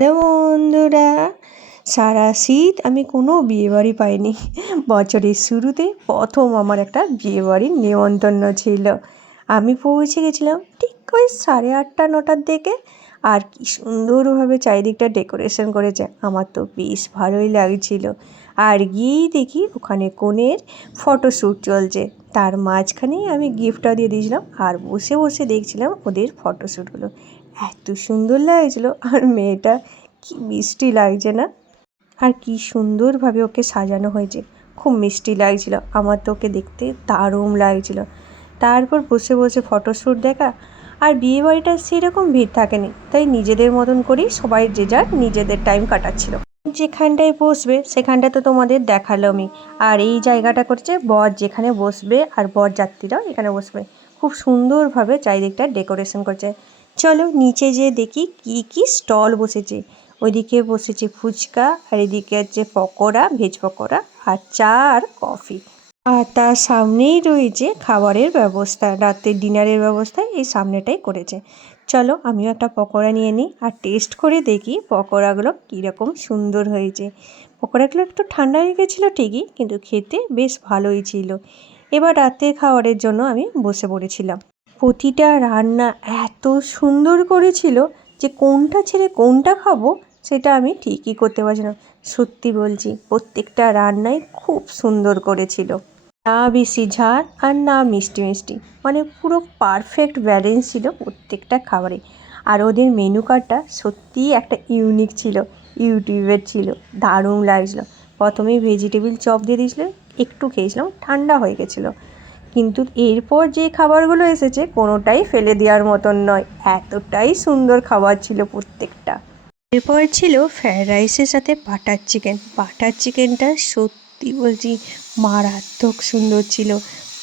Hello বন্ধুরা, সারা শীত আমি কোনো বিয়েবাড়ি পাইনি। বছরের শুরুতে প্রথম আমার একটা বিয়েবাড়ির নেমন্তন্ন ছিল। আমি পৌঁছে গেছিলাম ঠিক ওই 8:30-9টার দিকে। আর কি সুন্দরভাবে চারিদিকটা ডেকোরেশন করেছে, আমার তো বেশ ভালোই লাগছিল। আর গিয়েই দেখি ওখানে কনের ফটোশ্যুট চলছে, তার মাঝখানেই আমি গিফটটা দিয়ে দিয়েছিলাম আর বসে বসে দেখছিলাম ওদের ফটোশ্যুটগুলো। এত সুন্দর লাগছিল, আর মেয়েটা কি মিষ্টি লাগছে না? আর কি সুন্দরভাবে ওকে সাজানো হয়েছে, খুব মিষ্টি লাগছিল। আমার তো ওকে দেখতে দারুণ লাগছিল। তারপর বসে বসে ফটোশ্যুট দেখা। আর বিয়েবাড়িটা সেরকম ভিড় থাকেনি, তাই নিজেদের মতন করেই সবাই যে যার নিজেদের টাইম কাটাচ্ছিল। যেখানটায় বসবে সেখানটা তো তোমাদের দেখালামই। আর এই জায়গাটা করছে বর যেখানে বসবে, আর বর যাত্রীরাও এখানে বসবে। খুব সুন্দরভাবে চারিদিকটা ডেকোরেশন করছে। চলো নিচে যেয়ে দেখি কি কি স্টল বসেছে। ওইদিকে বসেছে ফুচকা, আর এদিকে হচ্ছে পকোড়া, ভেজ পকোড়া, আর চা আর কফি। আর তার সামনেই রয়েছে খাবারের ব্যবস্থা, রাতের ডিনারের ব্যবস্থা এই সামনেটাই করেছে। চলো আমিও একটা পকোড়া নিয়ে নিই আর টেস্ট করে দেখি পকোড়াগুলো কীরকম সুন্দর হয়েছে। পকোড়াগুলো একটু ঠান্ডা হয়ে গেছিলো ঠিকই, কিন্তু খেতে বেশ ভালোই ছিল। এবার রাতের খাবারের জন্য আমি বসে পড়েছিলাম। প্রতিটা রান্না এত সুন্দর করেছিল যে কোনটা ছেড়ে কোনটা খাবো সেটা আমি ঠিকই করতে পারছিলাম। সত্যি বলছি, প্রত্যেকটা রান্নাই খুব সুন্দর করেছিল। না বেশি ঝাল আর না মিষ্টি মিষ্টি, মানে পুরো পারফেক্ট ব্যালেন্স ছিল প্রত্যেকটা খাবারে। আর ওদের মেনু কার্ডটা সত্যিই একটা ইউনিক ছিল, ইউটিউবের ছিল, দারুণ লাগছিলো। প্রথমেই ভেজিটেবিল চপ দিয়ে দিয়েছিল, একটু খেয়েছিলাম, ঠান্ডা হয়ে গেছিলো। কিন্তু এরপর যে খাবারগুলো এসেছে কোনোটাই ফেলে দেওয়ার মতন নয়, এতটাই সুন্দর খাবার ছিল প্রত্যেকটা। এরপর ছিল ফ্রায়েড রাইসের সাথে বাটার চিকেন। বাটার চিকেনটা সত্যি বলছি মারাত্মক সুন্দর ছিল।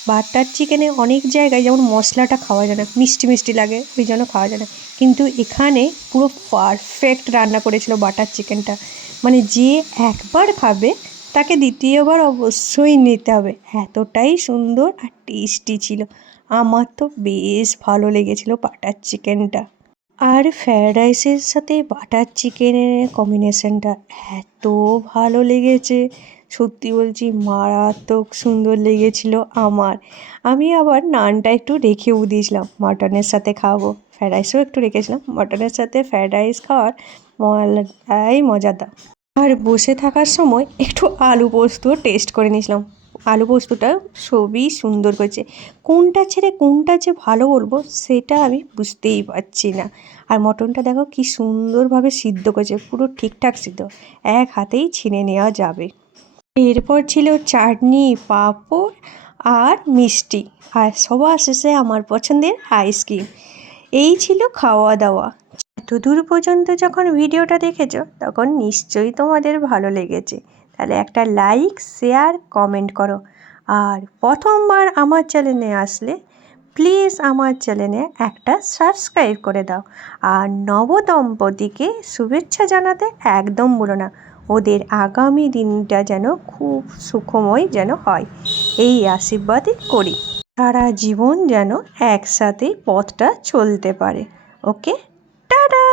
বাটার চিকেনে অনেক জায়গায় যেমন মশলাটা খাওয়া যায় না, মিষ্টি মিষ্টি লাগে, ওই জন্য খাওয়া যায় না। কিন্তু এখানে পুরো পারফেক্ট রান্না করেছিল বাটার চিকেনটা, মানে যে একবার খাবে তাকে দ্বিতীয়বার অবশ্যই নিতে হবে, এতটাই সুন্দর আর টেস্টি ছিল। আমার তো বেশ ভালো লেগেছিল বাটার চিকেনটা। আর ফ্রায়েড রাইসের সাথে বাটার চিকেনের কম্বিনেশনটা এত ভালো লেগেছে, সত্যি বলছি মারাত্মক সুন্দর লেগেছিল আমার। আমি আবার নানটা একটু রেখেও দিয়েছিলাম, মাটনের সাথে খাবো। ফ্রায়েড রাইসও একটু রেখেছিলাম, মাটনের সাথে ফ্রায়েড রাইস খাওয়ার মজাই মজাদার। আর বসে থাকার সময় একটু আলু পোস্ত টেস্ট করে নিয়েছিলাম। আলু পোস্তটা খুবই সুন্দর করেছে। কোনটা ছেড়ে কোনটা যে ভালো বলবো সেটা আমি বুঝতেই পারছি না। আর মটনটা দেখো কি সুন্দরভাবে সিদ্ধ করেছে, পুরো ঠিকঠাক সিদ্ধ, এক হাতেই ছিনে নেওয়া যাবে। এরপর ছিল চাটনি, পাঁপড় আর মিষ্টি, আর সবার শেষে আমার পছন্দের আইসক্রিম। এই ছিল খাওয়া দাওয়া। এতদূর পর্যন্ত যখন ভিডিওটা দেখেছো তখন নিশ্চয়ই তোমাদের ভালো লেগেছে। তাহলে একটা লাইক, শেয়ার, কমেন্ট করো। আর প্রথমবার আমার চ্যানেলে আসলে প্লিজ আমার চ্যানেলে একটা সাবস্ক্রাইব করে দাও। আর নবদম্পতিকে শুভেচ্ছা জানাতে একদম ভুলো না। ওদের আগামী দিনটা যেন খুব সুখময় যেন হয়, এই আশীর্বাদই করি। সারা জীবন যেন একসাথে পথটা চলতে পারে। ওকে, টাটা।